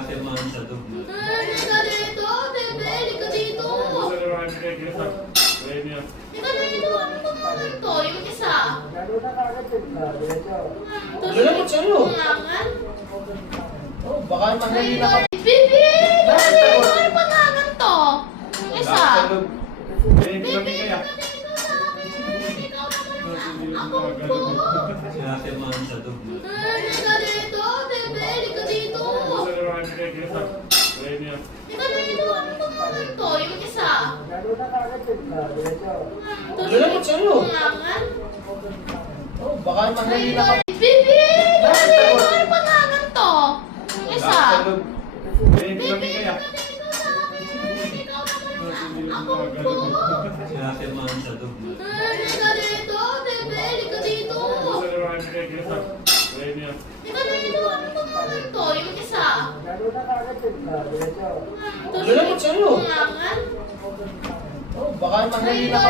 Sinasirmahan sa dugmo. Halika dito, Tebe, halika dito. Halika dito, ano naman to? Yung isa. Wala mo sa'yo. Tungangan? Oh, baka mahuli na ka. Bibi! Ano ba nangan to? Yung isa. Bibi, halika dito sa akin. Ikaw naman ako po. Sinasirmahan sa dugmo. Halika dito, Tebe, halika dito. Halika dito, ano naman to? Yung isa. Wala mo sa'yo. Tungangan? Oh, baka mahuli na ka. Bibi! Ano ba nangan to? Yung isa. Bibi, halika dito sa akin. Ikaw naman ako po. Sinasirmahan sa dugmo. Halika dito, Tebe, halika dito. Halika dito, ano naman to? Yung isa. Wala mo sa'yo. Tungangan? Oh, baka mahuli na ka.